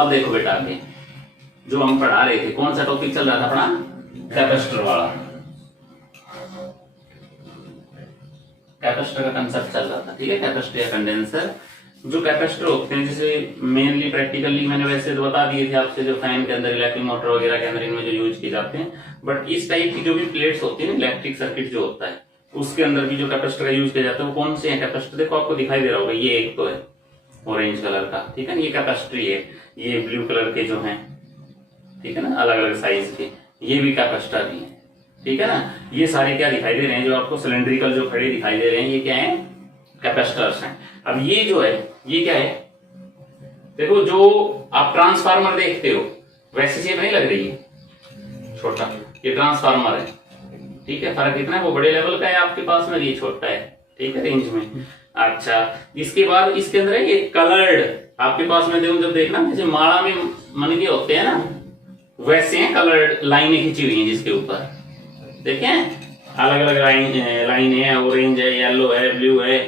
अब देखो बेटा आगे जो हम पढ़ा रहे थे, कौन सा टॉपिक चल रहा था अपना, कैपेसिटर वाला। कैपेसिटर का कंसेप्ट चल रहा था, ठीक है। कैपेसिटर या कंडेंसर, जो कैपेसिटर होते हैं जैसे मेनली प्रैक्टिकली मैंने वैसे तो बता दिए थे आपसे, जो फैन के अंदर, इलेक्ट्रिक मोटर वगैरह के अंदर इनमें जो यूज किए जाते हैं, बट इस टाइप की जो भी प्लेट्स होती है, इलेक्ट्रिक सर्किट जो होता है उसके अंदर भी जो कैपेसिटर का यूज किया जाता है वो कौन से हैं कैपेसिटर, देखो आपको दिखाई दे रहा होगा, ये एक तो है ऑरेंज कलर का, ठीक है ना, ये कैपेसिटर है। ये ब्लू कलर के जो हैं, ठीक है ना, अलग अलग साइज के, ये भी कैपेसिटर ही है, ठीक है ना। ये सारे क्या दिखाई दे रहे हैं, जो आपको सिलेंड्रिकल जो खड़े दिखाई दे रहे हैं, ये क्या है, कैपेसिटर्स हैं। अब ये जो है ये क्या है, देखो जो आप ट्रांसफार्मर देखते हो वैसी शेप नहीं लग रही है, छोटा, ये ट्रांसफार्मर है, ठीक है। फर्क इतना है, वो बड़े लेवल का है आपके पास में, ये छोटा है, ठीक है, रेंज में। अच्छा, इसके बाद इसके अंदर है ये कलर्ड, आपके पास में देखो, जब देखना जैसे माला में मन के होते हैं ना, वैसे हैं कलर्ड लाइनें खींची हुई हैं जिसके ऊपर, देखें अलग अलग लाइन है, ऑरेंज है, येलो है, ब्लू है,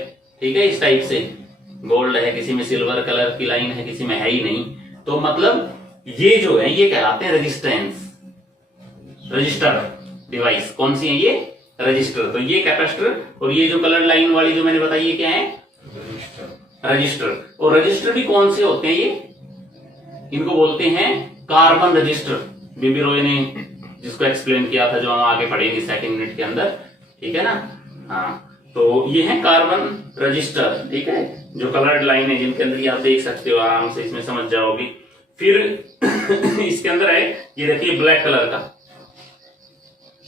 ठीक है, इस टाइप से, गोल्ड है, किसी में सिल्वर कलर की लाइन है, किसी में है ही नहीं। तो मतलब ये जो है ये कहलाते हैं रेजिस्टेंस, रजिस्टर डिवाइस, कौन सी है ये, रजिस्टर। तो ये कैपेसिटर, और ये जो कलर लाइन वाली जो मैंने बताई ये क्या है, रजिस्टर। और रजिस्टर भी कौन से होते हैं ये, इनको बोलते हैं कार्बन रजिस्टर। बीबी रॉय ने जिसको एक्सप्लेन किया था, जो हम आगे पढ़ेंगे सेकंड यूनिट के अंदर, ठीक है ना। हाँ, तो ये है कार्बन रजिस्टर, ठीक है, जो कलर्ड लाइन है जिनके अंदर ये आप देख सकते हो, आराम से इसमें समझ जाओगे। फिर इसके अंदर है ये देखिए ब्लैक कलर का,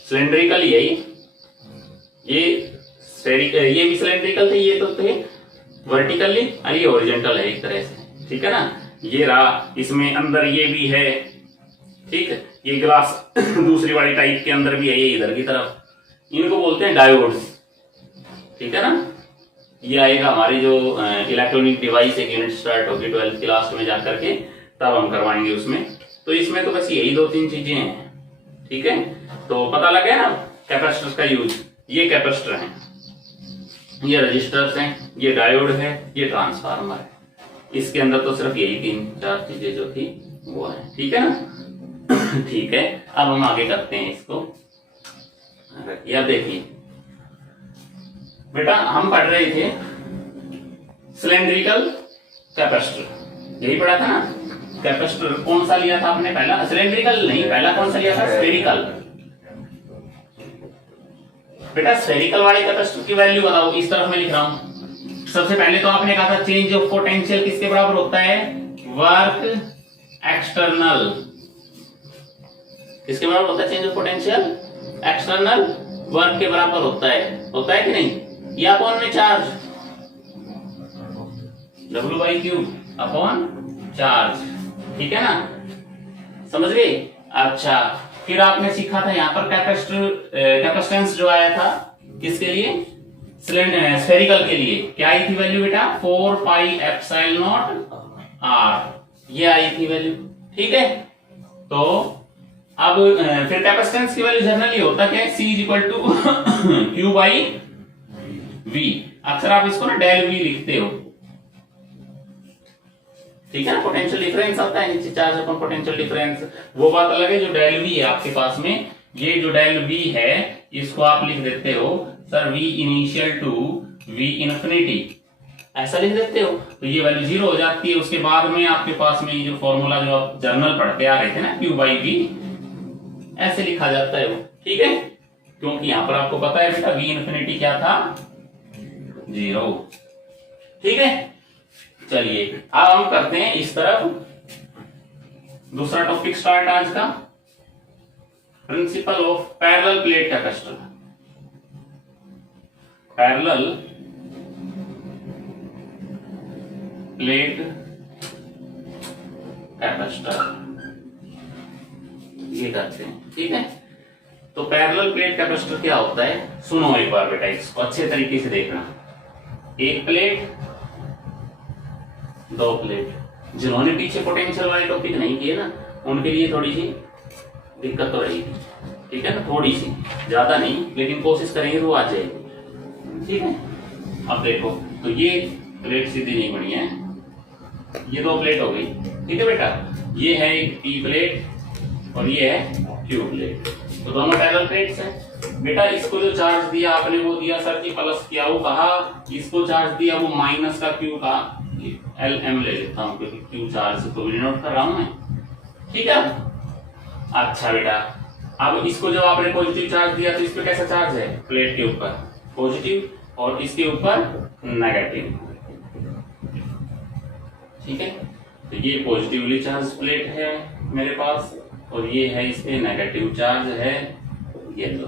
सिलेंड्रिकल ही है ये भी सिलेंड्रिकल थे, ये तो थे वर्टिकली, और ये हॉरिजॉन्टल है एक तरह से, ठीक है ना। ये रहा, इसमें अंदर ये भी है, ठीक है, ये ग्लास दूसरी वाली टाइप के अंदर भी है, ये इधर की तरफ, इनको बोलते हैं डायोड्स, ठीक है ना। ये आएगा हमारी जो इलेक्ट्रॉनिक डिवाइस एक यूनिट स्टार्ट होगी 12th क्लास में जाकर के, तब हम करवाएंगे उसमें। तो इसमें तो बस यही 2-3 चीजें हैं, ठीक है। तो पता लगे ना कैपेसिटर्स का यूज, ये कैपेसिटर हैं, ये रजिस्टर्स हैं, ये डायोड है, ये ट्रांसफार्मर है। इसके अंदर तो सिर्फ यही 3-4 चीजें जो थी वो है, ठीक है ना। ठीक है, अब हम आगे करते हैं इसको। या देखिए बेटा, हम पढ़ रहे थे सिलेंड्रिकल कैपेसिटर, यही पढ़ा था ना। कैपेसिटर कौन सा लिया था आपने पहला, सिलेंड्रिकल नहीं, पहला कौन सा लिया था, स्फेरिकल। बेटा स्फेरिकल वाले कैपेसिटर की वैल्यू बताओ, इस तरफ मैं लिख रहा हूं। सबसे पहले तो आपने कहा था चेंज ऑफ पोटेंशियल किसके बराबर होता है, वर्क एक्सटर्नल, किसके बराबर होता है change of potential, external work के बराबर होता है कि नहीं। या अपॉन में चार्ज, W/Q अपॉन चार्ज, ठीक है ना, समझ गए। अच्छा, फिर आपने सीखा था यहाँ पर कैपेसिटेंस जो आया था किसके लिए, स्फेरिकल के लिए, क्या आई थी वैल्यू बेटा, 4πε0 r, ये आई थी वैल्यू, ठीक है। तो अब फिर कैपेसिटेंस की वैल्यू जनरली होता क्या है, C Q/V, अक्सर आप इसको ना डेल V लिखते हो, ठीक है ना। पोटेंशियल डिफरेंस आता है नीचे, चार्ज अपॉन पोटेंशियल डिफरेंस, वो बात अलग है। जो डेल V है आपके पास में, ये जो डेल V है इसको आप लिख देते हो sir V initial to V infinity, ऐसा लिख देते हो, तो ये वैल्यू 0 हो जाती है। उसके बाद में आपके पास में ये जो फॉर्मूला जो आप जर्नल पढ़ते आ रहे थे ना, Q/V, ऐसे लिखा जाता है वो, ठीक है, क्योंकि यहां पर आपको पता है बेटा V इन्फिनिटी क्या था, 0, ठीक है। चलिए अब हम करते हैं इस तरफ दूसरा टॉपिक स्टार्ट आज का, principle of parallel plate capacitor. Parallel plate capacitor, ये करते हैं, ठीक है। तो पैरेलल प्लेट कैपेसिटर क्या होता है, सुनो एक बार बेटा, इसको अच्छे तरीके से देखना। एक प्लेट, 2 प्लेट। जिन्होंने पीछे पोटेंशियल वाले टॉपिक नहीं किए ना, उनके लिए थोड़ी सी दिक्कत तो रहेगी, ठीक है ना, थोड़ी सी, ज्यादा नहीं, लेकिन कोशिश करेंगे तो आ जाएगी, ठीक है। अब देखो, तो ये प्लेट सीधी नहीं बनी है, ये दो प्लेट हो गई, ठीक है बेटा। ये है एक पी प्लेट और ये है क्यू प्लेट, तो दोनों पैरेलल प्लेट्स हैं बेटा। इसको जो चार्ज दिया आपने वो दिया सर की प्लस किया, वो कहा इसको चार्ज दिया वो माइनस का क्यू का एल एम ले लेता हूँ क्योंकि क्यू चार्ज को भी नोट कर रहा हूं मैं, ठीक है। अच्छा बेटा, अब इसको जब आपने पॉजिटिव चार्ज दिया तो इस पे कैसा चार्ज है, प्लेट के ऊपर पॉजिटिव और इसके ऊपर नेगेटिव, ठीक है। तो ये पॉजिटिवली चार्ज प्लेट है मेरे पास और ये है इस पे नेगेटिव चार्ज है येलो,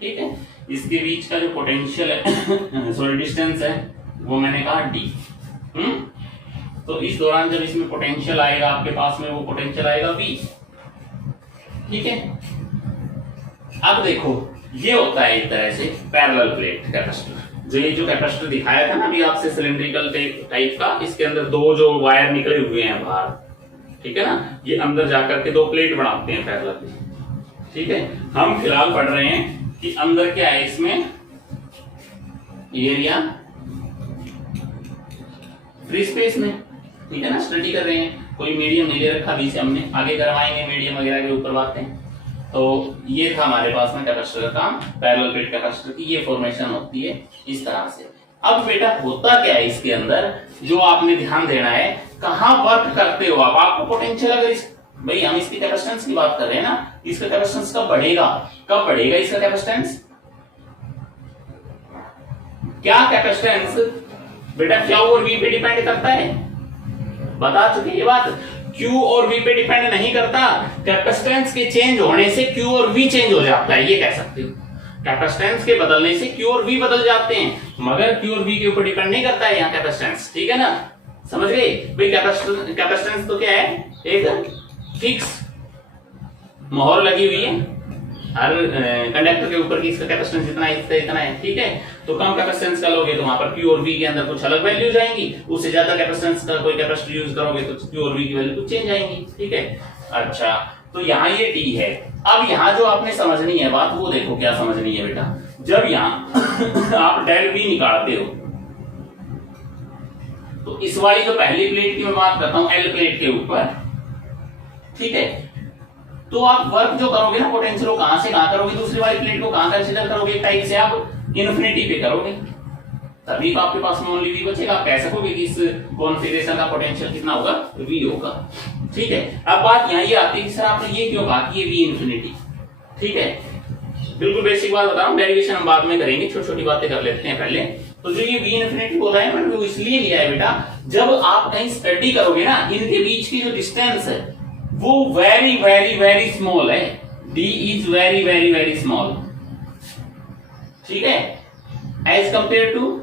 ठीक है। इसके बीच का जो पोटेंशियल है सॉरी डिस्टेंस है वो मैंने कहा डी। तो इस दौरान जब इसमें पोटेंशियल आएगा आपके पास में वो पोटेंशियल आएगा V, ठीक है। अब देखो ये होता है एक तरह से पैरेलल प्लेट कैपेसिटर। जो कैपेसिटर दिखाया था ना अभी आपसे सिलिंड्रिकल टाइप का, इसके अंदर दो जो वायर निकले हुए हैं बाहर, ठीक है ना, ये अंदर जाकर के दो प्लेट बनाते हैं पैरेलल, ठीक है। हम फिलहाल पढ़ रहे हैं कि अंदर क्या है, इसमें एरिया फ्री स्पेस में, ठीक है ना, स्टडी कर रहे हैं। कोई मीडियम नहीं ले रखा अभी से, हमने आगे करवाएंगे मीडियम वगैरह के ऊपर बातें। तो ये था हमारे पास में कैपेसिटर का काम, पैरेलल प्लेट कैपेसिटर की ये फॉर्मेशन होती है इस तरह से। अब बेटा होता क्या है इसके अंदर, जो आपने ध्यान देना है, कहां वर्क करते हो आप, आपको पोटेंशियल अगर भाई हम इसकी कैपेसिटेंस की बात कर रहे हैं ना, इसका कैपेसिटेंस कब बढ़ेगा इसका कैपेसिटेंस, क्या कैपेसिटेंस बेटा Q और V पे डिपेंड करता है, बता चुके ये बात। Q और V पे डिपेंड नहीं करता, कैपेसिटेंस के चेंज होने से Q और V चेंज हो जाता है, ये कह सकते हो। कैपेसिटेंस के बदलने से Q और V बदल जाते हैं, मगर Q और V के ऊपर डिपेंड नहीं करता है यहाँ कैपेसिटेंस, ठीक है ना, समझ गए भाई। कैपेसिटेंस तो क्या है, एक फिक्स मोहर लगी हुई है हर कंडक्टर के ऊपर की, इसका कैपेसिटेंस इतना है, ठीक है। तो कम कैपेसिटेंस का लोगे तो वहां पर Q और V के अंदर कुछ अलग वैल्यू जाएंगी, उससे ज्यादा कैपेसिटेंस का कोई कैपेसिटर यूज करोगे तो Q और V की वैल्यू कुछ चेंज आएंगी, ठीक है। अच्छा, तो यहाँ ये D है। अब यहाँ जो आपने समझनी है बात, वो देखो क्या समझनी है बेटा। जब यहाँ आप डेल V निकालते हो तो इस वाली जो पहली प्लेट की मैं बात करता हूँ L प्लेट के ऊपर, ठीक है, तो आप वर्क जो करोगे ना पोटेंशियल को कहां से कहां करोगे, दूसरी वाली प्लेट को कहां कंसीडर करोगे, एक टाइप से आप इन्फिनिटी पे करोगे, तभी तो आपके पास में ओनली V बचेगा। आप कह सकोगे कि इस कॉन्फ़िगरेशन का पोटेंशियल कितना होगा, V होगा, ठीक है। अब बात यहाँ ये आती है कि सर आपने ये क्यों कहा कि ये V इन्फिनिटी, ठीक है। बिल्कुल बेसिक बात बता रहा हूँ, डेरिवेशन हम बाद में करेंगे, छोटी छोटी बातें कर लेते हैं पहले। तो जो ये V इन्फिनिटी बोला है मैंने वो इसलिए लिया है बेटा, जब आप कहीं स्टडी करोगे ना, इनके बीच की जो डिस्टेंस है वो वेरी वेरी वेरी स्मॉल है, D is very very very small, ठीक है, as compare to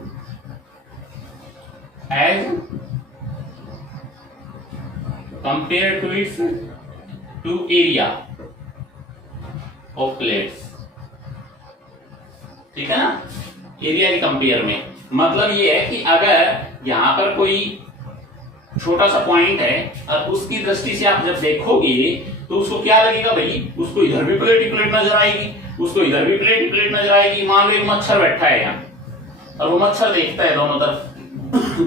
its two area of plates, ठीक है ना, एरिया के कंपेयर में। मतलब ये है कि अगर यहां पर कोई छोटा सा पॉइंट है और उसकी दृष्टि से आप जब देखोगे तो उसको क्या लगेगा भाई, उसको इधर भी प्लेट ही प्लेट नजर आएगी, उसको इधर भी प्लेट ही प्लेट नजर आएगी। मान लो एक मच्छर बैठा है यहाँ और वो मच्छर देखता है दोनों तरफ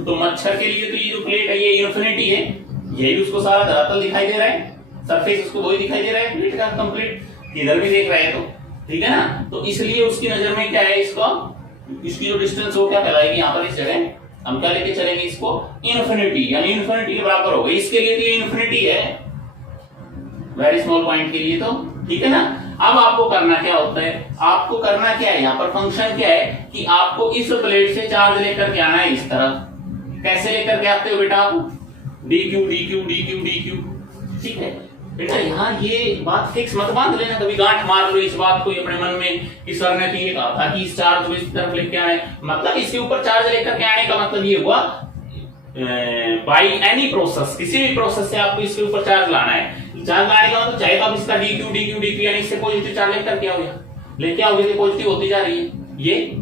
तो मच्छर के लिए तो ये जो प्लेट है ये इन्फिनिटी है, यही उसको सारा धरातल दिखाई दे रहा है, सरफेस उसको वही दिखाई दे रहा है प्लेट का कंप्लीट, इधर भी देख रहा है तो, ठीक है ना। तो इसलिए उसकी नजर में क्या है, इसकी जो डिस्टेंस हो क्या कहलाएगी यहाँ पर, इस जगह हम क्या लेके चलेंगे इसको, इन्फिनिटी, यानी इन्फिनिटी के बराबर होगा। इसके लिए तो ये इन्फिनिटी है वेरी स्मॉल पॉइंट के लिए, तो ठीक है ना। अब आपको करना क्या होता है, आपको करना क्या है, यहाँ पर फंक्शन क्या है कि आपको इस प्लेट से चार्ज लेकर के आना है इस तरफ। कैसे लेकर के आते हो बेटा आप, dq dq dq dq, ठीक है बेटा। यहाँ ये बात फिक्स मत बांध लेना, कभी गांठ मार लो इस बात को अपने मन में कि सर ने तो ये कहा था कि इस चार्ज को इस तरफ लेके आए, मतलब इसके ऊपर चार्ज लेकर के आने का मतलब ये हुआ बाई एनी प्रोसेस, किसी भी प्रोसेस से आपको इसके ऊपर चार्ज लाना है। चार्ज लाने का मतलब चाहे तो आप इसका dq dq dq यानी इससे पॉजिटिव चार्ज लेकर के आओगे, लेके आओगे तो पॉजिटिव होती जा रही है, ये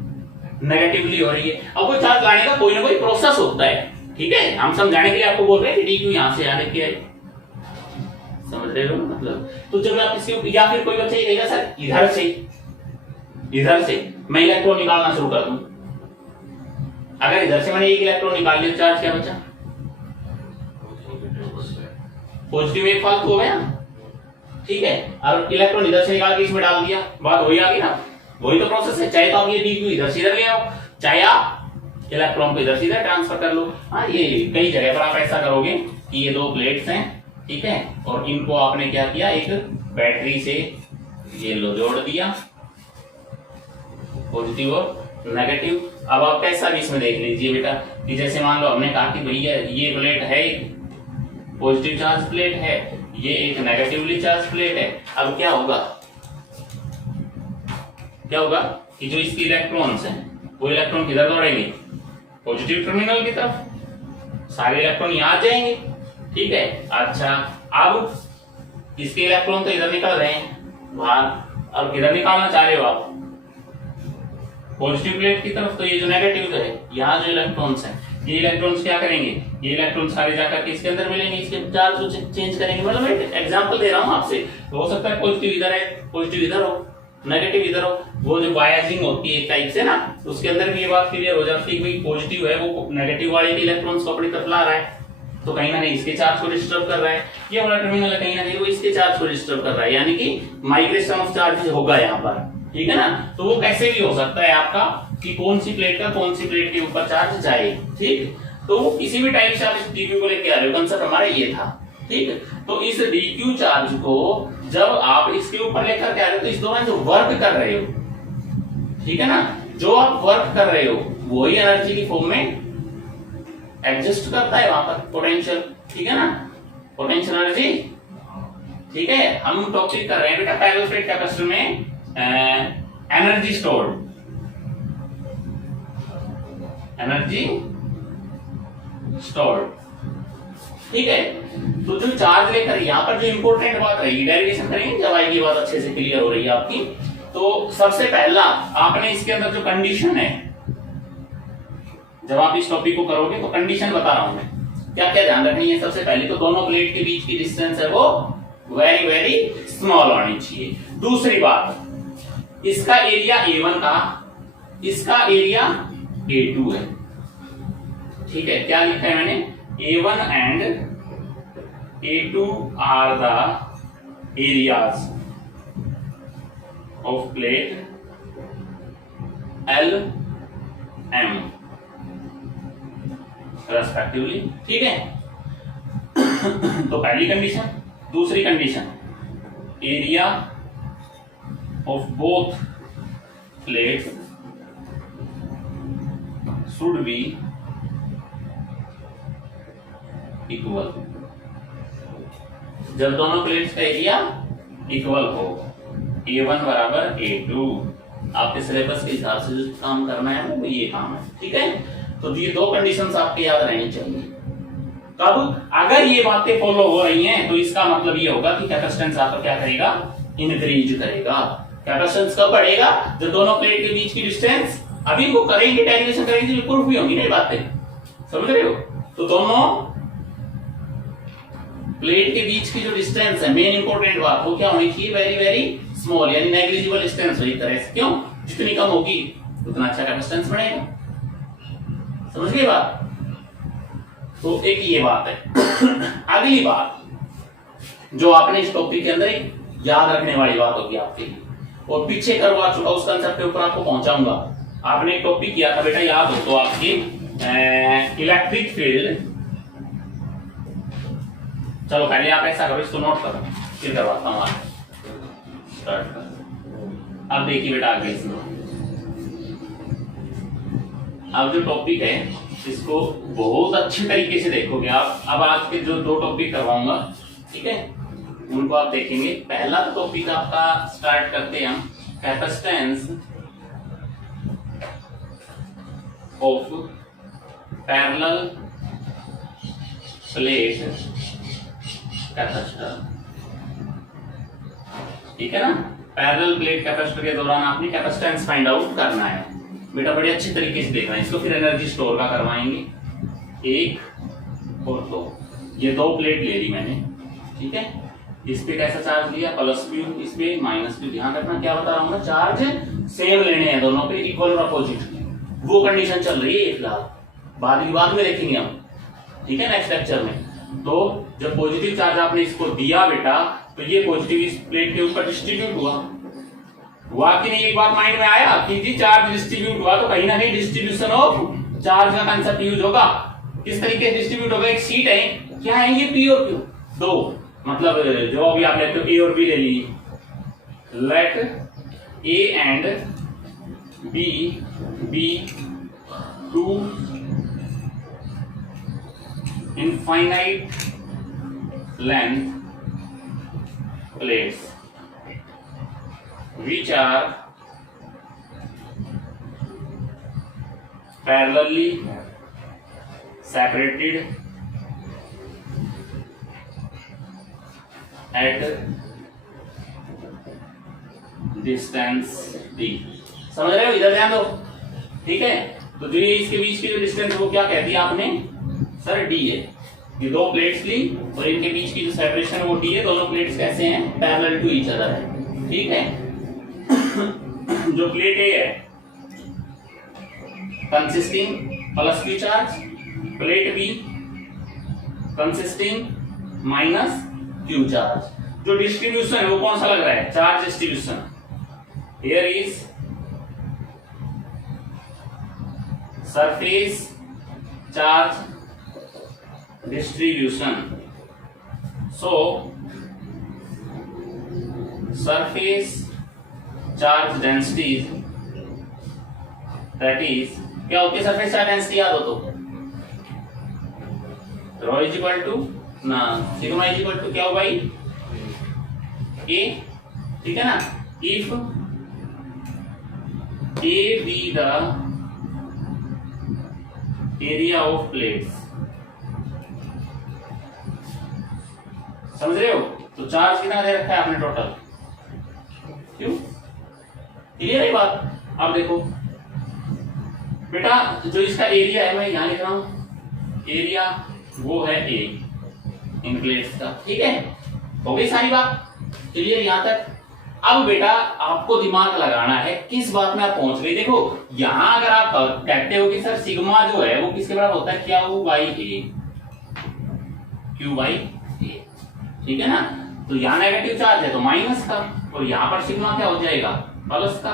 नेगेटिवली हो रही है। अब वो चार्ज लाने का कोई ना कोई प्रोसेस होता है, ठीक है, हम समझाने के लिए आपको बोल रहे हैं कि dq यहाँ से यहाँ लेके आए, समझ रहे हो मतलब। तो जब आप इसके, या फिर कोई बच्चा ये कहेगा सर इधर से मैं इलेक्ट्रॉन निकालना शुरू कर दूं, अगर इधर से मैंने एक इलेक्ट्रॉन निकाल लिया चार्ज क्या बचा, पॉजिटिव एक फालतू हो गया, ठीक है। और इलेक्ट्रॉन इधर से निकाल के इसमें डाल दिया, बात वही आ गई ना, वही तो प्रोसेस है। चाहे तो आप ये डीक्यू इधर से इधर ले आओ, चाहे आप इलेक्ट्रॉन को इधर से इधर ट्रांसफर कर लो। हाँ, ये कई जगह पर आप ऐसा करोगे कि ये दो प्लेट्स हैं, ठीक है, और इनको आपने क्या किया, एक बैटरी से ये लो जोड़ दिया, पॉजिटिव और नेगेटिव। अब आप कैसा भी इसमें देख लीजिए बेटा कि जैसे मान लो हमने कहा कि भैया ये प्लेट है पॉजिटिव चार्ज प्लेट है, ये एक नेगेटिवली चार्ज प्लेट है। अब क्या होगा कि जो इसके इलेक्ट्रॉन्स हैं वो इलेक्ट्रॉन किधर दौड़ेंगे, पॉजिटिव टर्मिनल की तरफ, सारे इलेक्ट्रॉन यहां आ जाएंगे, ठीक है। अच्छा, अब इसके इलेक्ट्रॉन तो इधर निकल रहे हैं बाहर, अब किधर निकालना चाह रहे हो आप, पॉजिटिव प्लेट की तरफ। तो ये जो नेगेटिव है, यहाँ जो इलेक्ट्रॉन्स हैं, ये इलेक्ट्रॉन्स क्या करेंगे, ये इलेक्ट्रॉन सारे जाकर के इसके अंदर मिलेंगे, इसके चार्ज चेंज करेंगे। मतलब एक एग्जांपल दे रहा हूँ आपसे, हो सकता है पॉजिटिव इधर है, पॉजिटिव इधर हो, नेगेटिव इधर हो, वो जो बायसिंग होती है एक टाइप से ना, उसके अंदर भी ये बात क्लियर हो जाती है कि पॉजिटिव है वो नेगेटिव वाले के इलेक्ट्रॉन्स को अपनी तरफ ला रहा है, तो कहीं ना कहीं इसके चार्ज को डिस्टर्ब कर रहा है। ये वाला टर्मिनल है, कहीं ना कहीं वो इसके चार्ज को डिस्टर्ब कर रहा है, यानी कि माइग्रेशन ऑफ चार्ज होगा यहाँ पर, ठीक है ना। तो वो कैसे भी हो सकता है आपका कि कौन सी प्लेट का कौन सी प्लेट के ऊपर चार्ज जाए, ठीक। तो किसी भी टाइप से आप इस डीक्यू को लेके आ रहे हो, कंसेप्ट हमारा ये था, ठीक। तो इस डीक्यू चार्ज को जब आप इसके ऊपर लेकर के आ रहे हो तो इस दौरान जो वर्क कर रहे हो, ठीक है ना, जो आप वर्क कर रहे हो वही एनर्जी की फॉर्म में एडजस्ट करता है वहां पर पोटेंशियल, ठीक है ना, पोटेंशियल एनर्जी, ठीक है। हम टॉपिक कर रहे हैं बेटा पैरेलल प्लेट कैपेसिटर में एनर्जी स्टोर्ड, एनर्जी स्टोर्ड, ठीक है। तो जो चार्ज लेकर यहाँ पर जो इंपॉर्टेंट बात रहेगी, डेरिवेशन करेंगे जब आएगी बात अच्छे से क्लियर हो रही है आपकी। तो सबसे पहला आपने इसके अंदर जो कंडीशन है, जब आप इस टॉपिक को करोगे तो कंडीशन बता रहा हूं मैं, क्या क्या ध्यान रखनी है। सबसे पहले तो दोनों प्लेट के बीच की डिस्टेंस है वो वेरी वेरी स्मॉल होनी चाहिए। दूसरी बात, इसका एरिया A1 का, इसका एरिया A2 है, ठीक है। क्या लिखा है मैंने, A1 and A2 are the areas of plate L M respectively, ठीक है। तो पहली कंडीशन। दूसरी condition, area of both plates should be equal. जब दोनों प्लेट्स का एरिया इक्वल हो, A1 बराबर A2, आपके सिलेबस के हिसाब से जो काम करना है वो ये काम है, ठीक है। तो ये दो कंडीशंस आपके याद रहनी चाहिए। तब अगर ये बातें फॉलो हो रही हैं तो इसका मतलब ये होगा कि कैपेसिटेंस आपका क्या करेगा, इंक्रीज करेगा। कैपेसिटेंस कब बढ़ेगा, जब दोनों प्लेट के बीच की डिस्टेंस, अभी इनको करेंगे डेरिवेशन करेंगे तो प्रूफ भी होंगी नहीं बातें, समझ रहे हो। तो दोनों प्लेट के बीच की जो डिस्टेंस है, मेन इंपॉर्टेंट बात वो क्या होनी चाहिए, वेरी वेरी स्मॉल, यानी नेग्लिजिबल डिस्टेंस हो एक तरह से। क्यों, जितनी कम होगी उतना अच्छा कैपेसिटेंस बढ़ेगा, समझ गए बात। तो एक ये बात है। अगली बात जो आपने इस टॉपिक के अंदर एक याद रखने वाली बात होगी आपके लिए, और पीछे करवा चुका उस कंसेप्ट के ऊपर आपको पहुंचाऊंगा। आपने एक टॉपिक किया था बेटा, याद हो तो आपकी इलेक्ट्रिक फील्ड। चलो पहले आप ऐसा करो, इसको नोट करो, फिर करवाता हूं आप स्टार्ट कर। अब देखिए बेटा आगे इसमें, अब जो टॉपिक है इसको बहुत अच्छे तरीके से देखोगे आप। अब आज के जो दो टॉपिक करवाऊंगा, ठीक है, उनको आप देखेंगे। पहला टॉपिक आपका स्टार्ट करते हैं हम, capacitance of parallel plate capacitor, ठीक है ना। पैरेलल प्लेट कैपेसिटर के दौरान आपने कैपेसिटेंस फाइंड आउट करना है बेटा, बड़े अच्छे तरीके से देखना है इसको। फिर एनर्जी स्टोर का करवाएंगे, 1 और 2, ये दो प्लेट ले ली मैंने, ठीक है। इस पे कैसा चार्ज लिया, +Q, इस पे -Q। ध्यान रखना क्या बता रहा हूँ, चार्ज सेम लेने हैं दोनों पे, इक्वल और अपोजिट। वो कंडीशन चल रही है फिलहाल, बाद में देखेंगे हम, ठीक है, नेक्स्ट लेक्चर में। तो जब पॉजिटिव चार्ज आपने इसको दिया बेटा, तो ये पॉजिटिव इस प्लेट के ऊपर डिस्ट्रीब्यूट हुआ कि नहीं? एक बात माइंड में आया कि जी चार्ज डिस्ट्रीब्यूट हुआ, तो कहीं ना कहीं डिस्ट्रीब्यूशन ऑफ चार्ज का कंसेप्ट यूज होगा। किस तरीके से डिस्ट्रीब्यूट होगा? एक शीट है, क्या है ये? पी और क्यू, दो, मतलब जो अभी आप लेते हो ए और बी ले लीजिए। Let A and B two infinite length plates which are parallelly separated at distance d। समझ रहे हो? इधर ध्यान दो, ठीक है? तो जो ये इसके बीच की जो डिस्टेंस वो क्या कह दिया आपने सर? डी है। ये दो प्लेट्स ली और इनके बीच की जो सेपरेशन है वो डी है। दोनों प्लेट्स कैसे हैं? पैरेलल टू ईच अदर है, ठीक है? जो प्लेट ए है consisting plus Q charge, plate B consisting minus Q charge. जो डिस्ट्रीब्यूशन है वो कौन सा लग रहा है? Charge distribution. Here is surface charge distribution. So surface charge density, that is क्या होती है? सरफेस चार्ज डेंसिटी याद हो तो rho is equal to ना सिग्मा is equal to क्या हो भाई? A, ठीक है ना? If A be the area of plates, समझ रहे हो? तो चार्ज कितना दे रखा है आपने टोटल? क्यों? क्लियर है बात? अब देखो बेटा, जो इसका एरिया है मैं यहां लिख रहा हूं, एरिया वो है ए इन प्लेट्स का, ठीक है? हो गई सारी बात क्लियर यहां तक? अब बेटा आपको दिमाग लगाना है किस बात में आप पहुंच गए। देखो यहां अगर आप कहते हो कि सर सिग्मा जो है वो किसके बराबर होता है? Q by a, q by a, ठीक है ना? तो यहाँ नेगेटिव चार्ज है तो माइनस का, और यहाँ पर सिग्मा क्या हो जाएगा? प्लस का।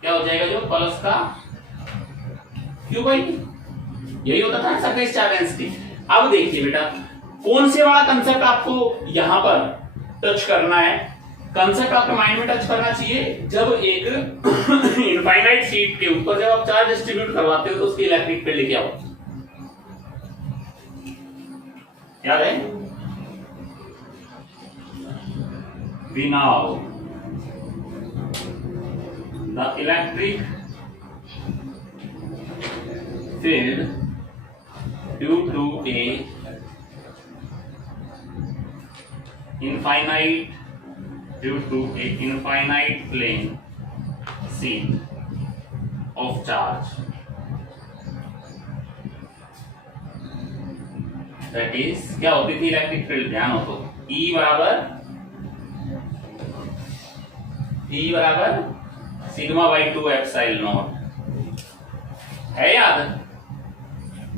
क्या हो जाएगा? जो प्लस का क्यू बाई टी। यही होता था सरफेस चार्ज डेंसिटी। अब देखिए बेटा कौन से वाला कंसेप्ट आपको यहाँ पर टच करना है? कंसेप्ट आपके माइंड में टच करना चाहिए जब एक इनफाइनाइट शीट के ऊपर जब आप चार्ज डिस्ट्रीब्यूट करवाते हो तो उसकी इलेक्ट्रिक फील्ड क्या हो? याद है? We now the electric field due to a infinite plane sheet of charge, that is क्या होती थी इलेक्ट्रिक फील्ड? ध्यान हो तो E बराबर सिग्मा बाई 2 एप्सिलॉन नॉट है, याद?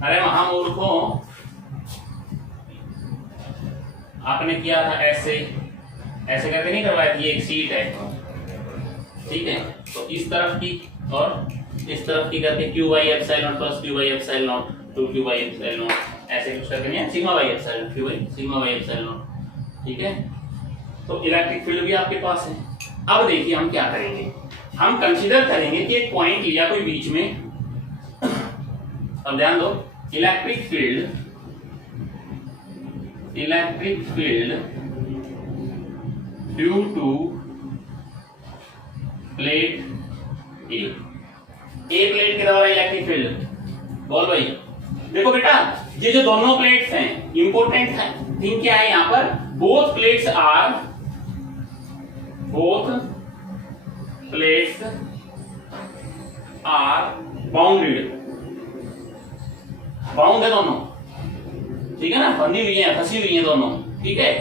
अरे महामूर्खों, आपने किया था ऐसे ऐसे करके नहीं करवाया थी? एक शीट है, ठीक है? तो इस तरफ की और इस तरफ की करके Q by epsilon plus Q by epsilon two Q by epsilon ऐसे कुछ करके नहीं, sigma by epsilon Q by sigma by epsilon, ठीक है? तो इलेक्ट्रिक फील्ड भी आपके पास है। अब देखिए हम क्या करेंगे, हम कंसीडर करेंगे कि एक पॉइंट लिया कोई बीच में। अब ध्यान दो, electric field due to plate A plate के द्वारा इलेक्ट्रिक फील्ड बोल भाई। देखो बेटा ये जो दोनों प्लेट्स हैं इंपॉर्टेंट है, थिंग क्या है यहां पर? Both plates are bounded, bound है दोनों, ठीक है ना? बंधी हुई है, फंसी हुई है दोनों, ठीक है?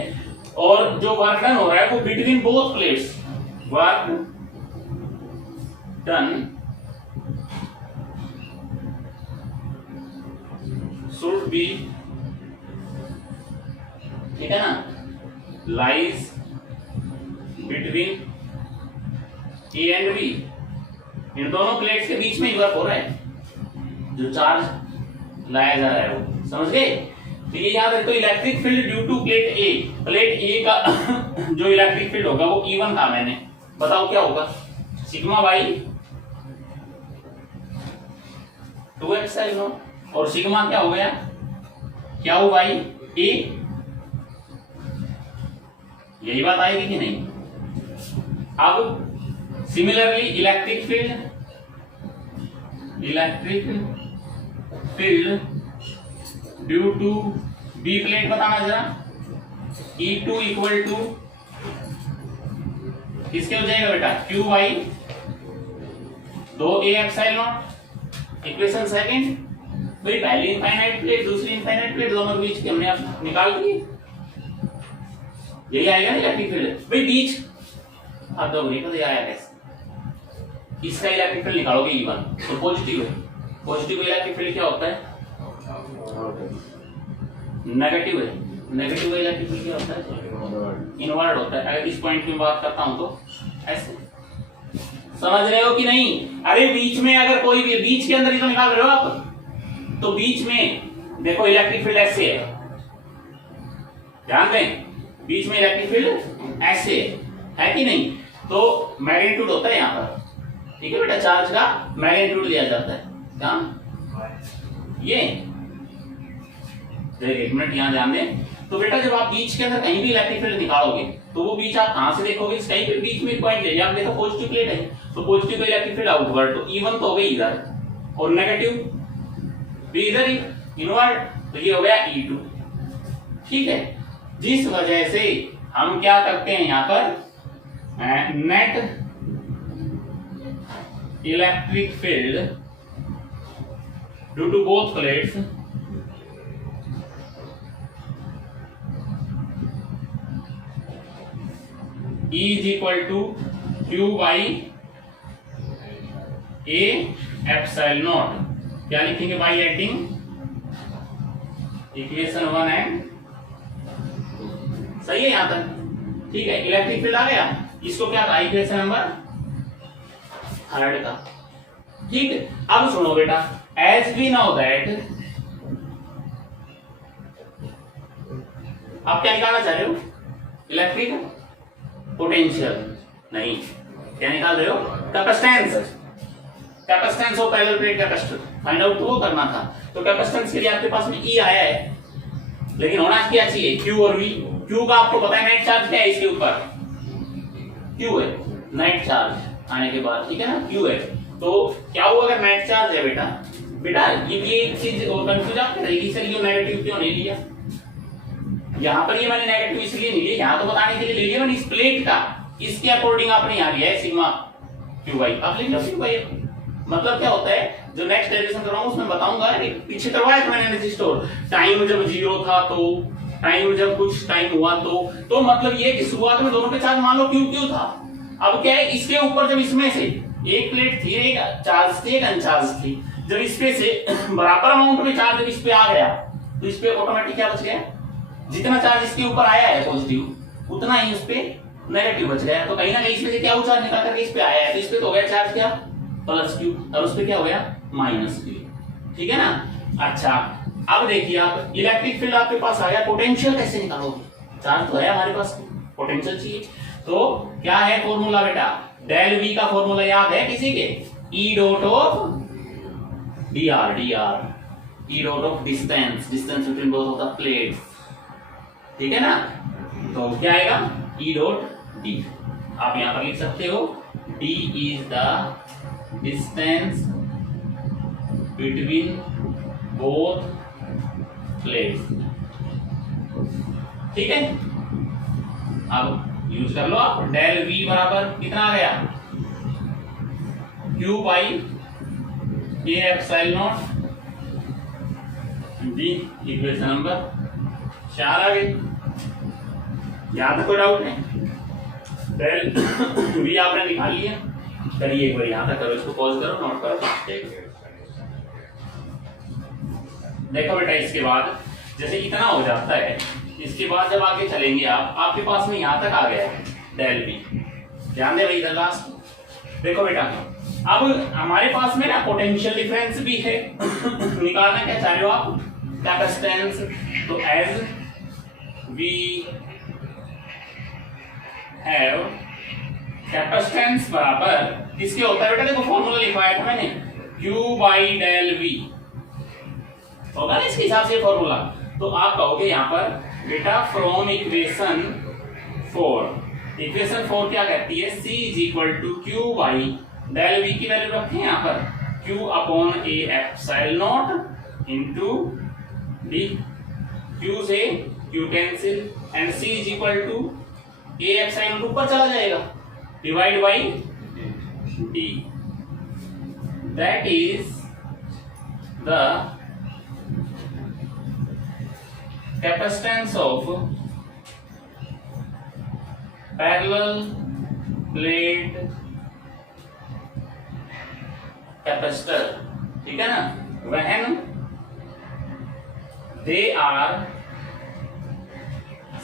और जो वर्क डन हो रहा है वो between both plates, work done should be ठीक है ना, lies between a and b, इन दोनों प्लेट्स के बीच में ही वर्क हो रहा है, जो चार्ज लाया जा रहा है वो, समझ गए। तो ये याद रखो, electric field due to plate a का जो इलेक्ट्रिक फील्ड होगा वो E1 था मैंने, बताओ क्या होगा, सिग्मा बाई 2 एप्सिलॉन, और सिग्मा क्या हो गया, क्या हो बाई ए, यही बात आएगी कि नहीं। अब similarly electric field due to B plate बताना जरा, E2 इक्वल टू किसके हो जाएगा बेटा, Q by 2A epsilon, equation second. भाई पहली इनफाइनाइट प्लेट दूसरी इनफाइनाइट प्लेट दोनों के बीच की हमने आप निकाल दी, यही आएगा ना इलेक्ट्रिक फील्ड। भाई बीच आप दो नहीं पता आया कैसे, इसका इलेक्ट्रिक फील्ड निकालोगे E1 तो पॉजिटिव है, पॉजिटिव इलेक्ट्रिक फील्ड क्या होता है, नेगेटिव है, नेगेटिव इलेक्ट्रिक फील्ड क्या होता है, इनवर्ट होता है। अगर इस पॉइंट की बात करता हूं तो ऐसे, समझ रहे हो कि नहीं। अरे बीच में अगर कोई भी बीच के अंदर ही तो निकाल रहे हो आप, तो बीच में देखो इलेक्ट्रिक फील्ड ऐसे है, ध्यान दें, बीच में इलेक्ट्रिक फील्ड ऐसे है कि नहीं, तो मैग्नीट्यूड होता है यहाँ पर, ठीक है बेटा, चार्ज का मैग्नीट्यूड दिया जाता है, कहां ये, एक मिनट यहाँ ध्यान दें। तो बेटा जब आप बीच के अंदर कहीं भी इलेक्ट्रिक फील्ड निकालोगे तो वो बीच आप कहां से देखोगे, कहीं पे बीच में पॉइंट ले, आप देखो पॉजिटिव प्लेट है तो पॉजिटिव का इलेक्ट्रिक फील्ड आउटवर्ड, तो E1 तो हो गई इधर, और नेगेटिव भी इधर ही इनवर्ड, तो ये हो गया E2, ठीक है। जिस वजह से हम क्या करते हैं यहाँ पर, net electric field due to both plates E is equal to Q by A epsilon naught, क्या लिखेंगे, बाई एडिंग इक्वेशन 1 एंड, सही है यहां तक, ठीक है। इलेक्ट्रिक फील्ड आ गया, इसको क्या था, इक्वेशन नंबर 3 का, ठीक है। अब सुनो बेटा, एज वी नो दैट, आप क्या निकालना चाह रहे हो, इलेक्ट्रिक पोटेंशियल नहीं, क्या निकाल रहे हो, capacitance, capacitance of parallel plate capacitor find out वो करना था। तो कैपेसिटेंस के लिए आपके पास में E आया है, लेकिन होना क्या चाहिए, Q और V। Q का आपको पता है नेट चार्ज क्या है इसके ऊपर, Q है, नेट चार्ज आने के बाद, ठीक है ना, Q है। तो क्या हुआ अगर नेट चार्ज है बेटा, बेटा ये एक चीज और कंफ्यूज आप करेगी, सर ये नेगेटिव क्यों नहीं लिया, यहाँ पर ये मैंने नेगेटिव इसलिए नहीं लिया, यहाँ तो बताने के लिए ले लिया मैंने इस प्लेट का, इसके अकॉर्डिंग आपने यहाँ लिया है सिग्मा Q बाई, आप लिख लो Q बाई। मतलब क्या होता है, जो नेक्स्ट डेरिवेशन कर रहा हूँ उसमें बताऊंगा, पीछे करवाया था मैंने रजिस्टर, टाइम जब 0 था तो, टाइम जब कुछ टाइम हुआ तो मतलब ये कि शुरुआत में दोनों पे चार्ज मान लो Q था। अब क्या है, इसके ऊपर जब इसमें से एक प्लेट थी, एक चार्ज थी, एक अनचार्ज थी, जब इसपे से बराबर अमाउंट में चार्ज जब इस पे आ गया तो इस पे ऑटोमेटिक क्या बच गया, जितना चार्ज इसके ऊपर आया है पॉजिटिव उतना ही उस पे नेगेटिव बच गया। तो कहीं ना कहीं इसमें से क्या चार्ज निकाल करके इस पे आया है, तो इस पे तो हो गया चार्ज क्या, प्लस Q, और उस पे क्या हो गया, माइनस Q, ठीक है ना। अच्छा अब देखिए आप, इलेक्ट्रिक फील्ड आपके पास आ गया, पोटेंशियल कैसे निकालोगे, चार्ज तो है हमारे पास, पोटेंशियल चाहिए। तो क्या है फॉर्मूला बेटा, डेल V का फॉर्मूला याद है किसी के, E dot of dr, E dot of distance between both of the plates, ठीक है ना। तो क्या आएगा, E डॉट D, आप यहां पर लिख सकते हो D is the distance between both plates, ठीक है। अब यूज कर लो आप, डेल V बराबर कितना आ गया, Q by A epsilon not D, equation number 4 आ गई। यहां तक कोई डाउट नहीं, डेल V आपने निकाल लिया, करिए एक बार यहां तक करो, इसको पॉज करो, नोट करो, देखो बेटा। इसके बाद जैसे इतना हो जाता है, इस इसके बाद जब आगे चलेंगे आप, आपके पास में यहां तक आ गया है डेल बी। ध्यान दे भाई इधर लास्ट देखो बेटा, अब हमारे पास में ना पोटेंशियल डिफरेंस भी है निकालना क्या चाह रहे हो आप, कैपेसिटेंस। तो एज वी हैव कैपेसिटेंस बराबर किसके होता है बेटा, देखो फॉर्मूला लिखवाया था मैंने, Q बाई डेल V होगा ना इसके हिसाब से फॉर्मूला। तो आप कहोगे यहां पर बेटा फ्रॉम इक्वेशन 4, इक्वेशन 4 क्या कहती है, C is equal to Q by del V की वैल्यू रखते हैं यहां पर Q upon A epsilon naught into D, Q से Q cancel and C is equal to A epsilon ऊपर चला जाएगा divide by D, that is the capacitance of parallel plate capacitor, ठीक है ना, when they are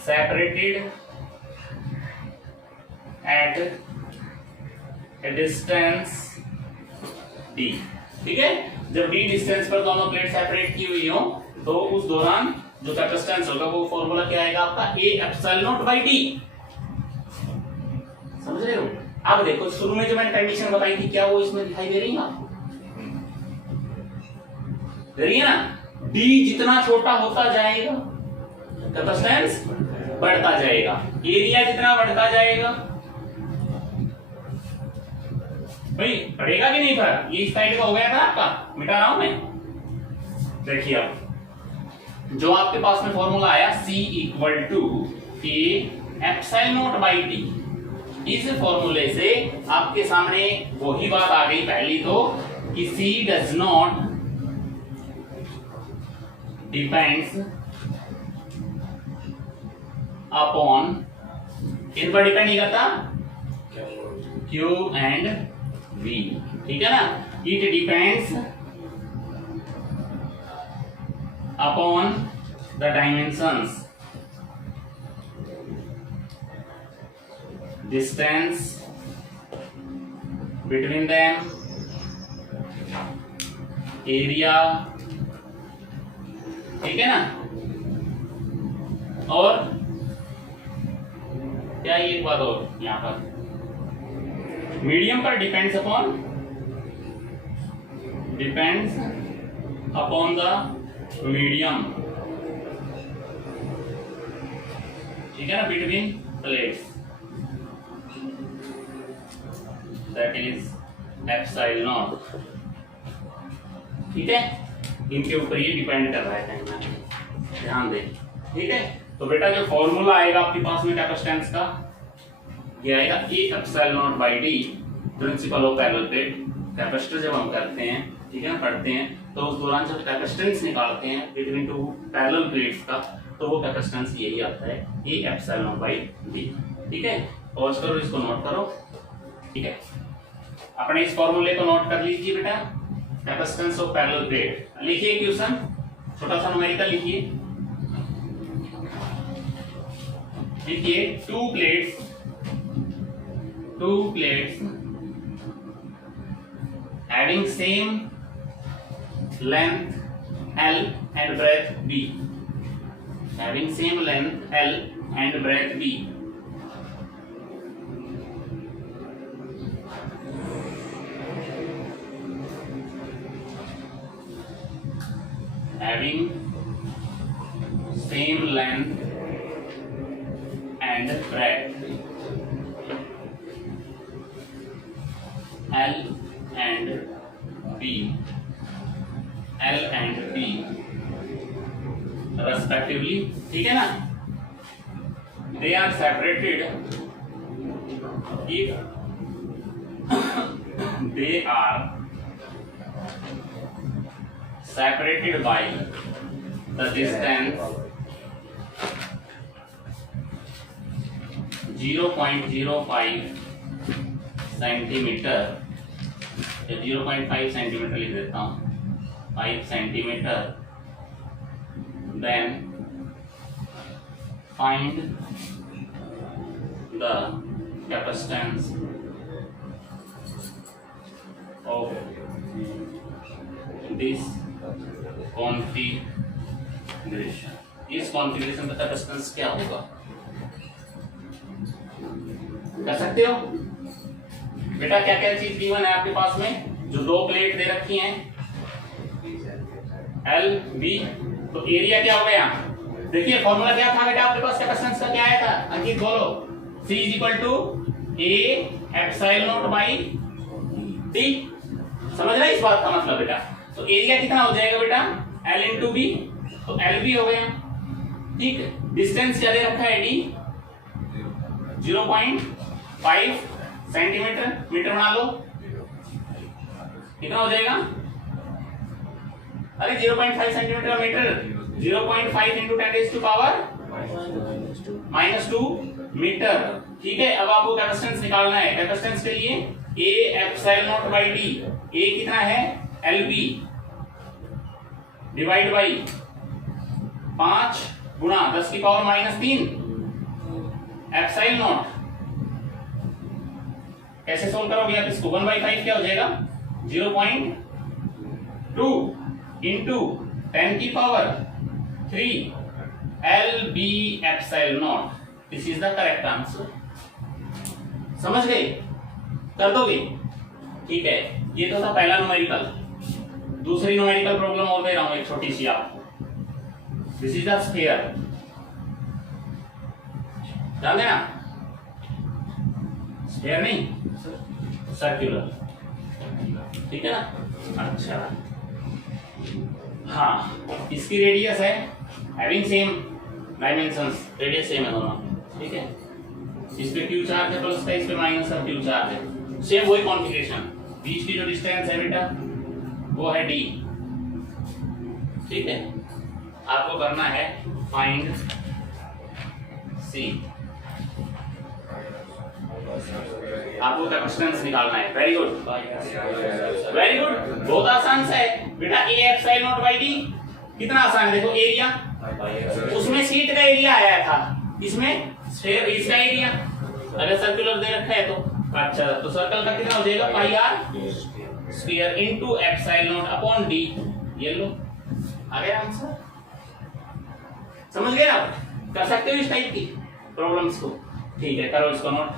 separated at a distance d, ठीक है, जब d डिस्टेंस पर दोनों प्लेट सेपरेट की हुई हो तो उस दौरान जो कैपेसिटेंस होगा वो फॉर्मूला क्या आएगा आपका, A epsilon naught by D। समझ रहे हो। अब देखो शुरू में जो मैंने कंडीशन बताई थी क्या वो इसमें दिखाई दे रही है आपको, दे रही है ना, D जितना छोटा होता जाएगा कैपेसिटेंस बढ़ता जाएगा, एरिया जितना बढ़ता जाएगा भाई पड़ेगा कि नहीं फर्क, ये इस साइड का हो गया था आपका, मिटा रहा हूं मैं। देखिए अब जो आपके पास में फॉर्मूला आया C equal to A epsilon naught by D, इस फॉर्मूले से आपके सामने वही बात आ गई पहली तो कि C does not depends upon, इन पर डिपेंड नहीं करता Q एंड V, ठीक है ना, it depends upon the dimensions, distance between them, area, ठीक है ना, और क्या एक बात और यहां पर मीडियम पर डिपेंड्स अपॉन द मीडियम, ठीक है ना, between plates, that is epsilon not, ठीक है, इनके ऊपर ये डिपेंड कर रहा है कहीं ना, ध्यान दें, ठीक है। तो बेटा जो फॉर्मूला आएगा आपके पास में कैपेसिटेंस का, ये आएगा A epsilon naught by D, principle of parallel plate capacitor जब हम करते हैं, ठीक है ना, पढ़ते हैं तो उस दौरान जब कैपेसिटेंस निकालते हैं बिटवीन टू पैरेलल प्लेट्स का तो वो कैपेसिटेंस यही आता है A epsilon naught by D, ठीक है। पॉज करो, इसको नोट करो, ठीक है, अपने इस फॉर्मूले को नोट कर लीजिए बेटा, कैपेसिटेंस ऑफ पैरेलल प्लेट लिखिए, क्वेश्चन छोटा सा न्यूमेरिकल लिखिए, two plates having same length L and breadth B, having same length L and breadth B, having same length and breadth L and B respectively, ठीक है ना, they are separated if they are separated by the distance 0.05 centimetre, 0.5 centimetre लिख देता हूँ, 5 centimetre, then find the capacitance of this configuration। इस configuration का capacitance क्या होगा, कर सकते हो बेटा? क्या क्या चीज गिवन है आपके पास में? जो दो प्लेट दे रखी हैं एल बी, तो एरिया क्या हो गया? देखिए फॉर्मूला क्या था बेटा आपके पास कैपेसिटेंस का? क्या आया था अंकित बोलो? C is equal to A epsilon naught by T. समझ रहे इस बात का मतलब बेटा? तो एरिया कितना हो जाएगा बेटा? L इंटू बी, तो एल बी हो गया। ठीक, डिस्टेंस क्या दे रखा है? डी 0.5 सेंटीमीटर, मीटर बना लो, कितना हो जाएगा? अरे 0.5 सेंटीमीटर मीटर, 0.5 इंटू 10⁻⁻² मीटर। ठीक है, अब आपको कैपेसिटेंस निकालना है। कैपेसिटेंस के लिए a epsilon naught by d, a कितना है? एल बी डिवाइड बाई 5 गुणा 10⁻³ एप्सिलॉन नॉट। कैसे सोल्व करोगे आप इसको? 1/5 क्या हो जाएगा? 0.2 into 10⁻³ L B epsilon naught. This is the correct answer. समझ गए? कर दोगे? ठीक है, ये तो था पहला न्यूमेरिकल। दूसरी न्यूमेरिकल प्रॉब्लम और दे रहा हूं एक छोटी सी आपको। दिस इज द स्फीयर, ध्यान देना, स्फीयर नहीं सर्कुलर, ठीक है ना? अच्छा हाँ, इसकी रेडियस है having same dimensions, radius same है दोनों। ठीक है, इस पे क्यू चार्ज है प्लस का, इस पे माइनस का क्यू चार्ज है। सेम वही कॉन्फ़िगरेशन, बीच की जो डिस्टेंस है बेटा वो है डी। ठीक है, आपको करना है फाइंड सी, आपको कैपेसिटेंस निकालना है। वेरी गुड, वेरी गुड, बहुत आसान सा है बेटा। ए एप्सिलॉन नॉट बाई डी कितना आसान है, देखो एरिया, उसमें सीट का एरिया आया था, इसमें स्फीयर इसका एरिया अगर सर्कुलर दे रखा है तो। अच्छा, तो सर्कल का कितना हो जाएगा? Pi r sphere into epsilon naught upon d. ये लो, आ गया आंसर। समझ गए आप? कर सकते हो इस टाइप की प्रॉब्लम्स को। ठीक है, करो इसको नोट।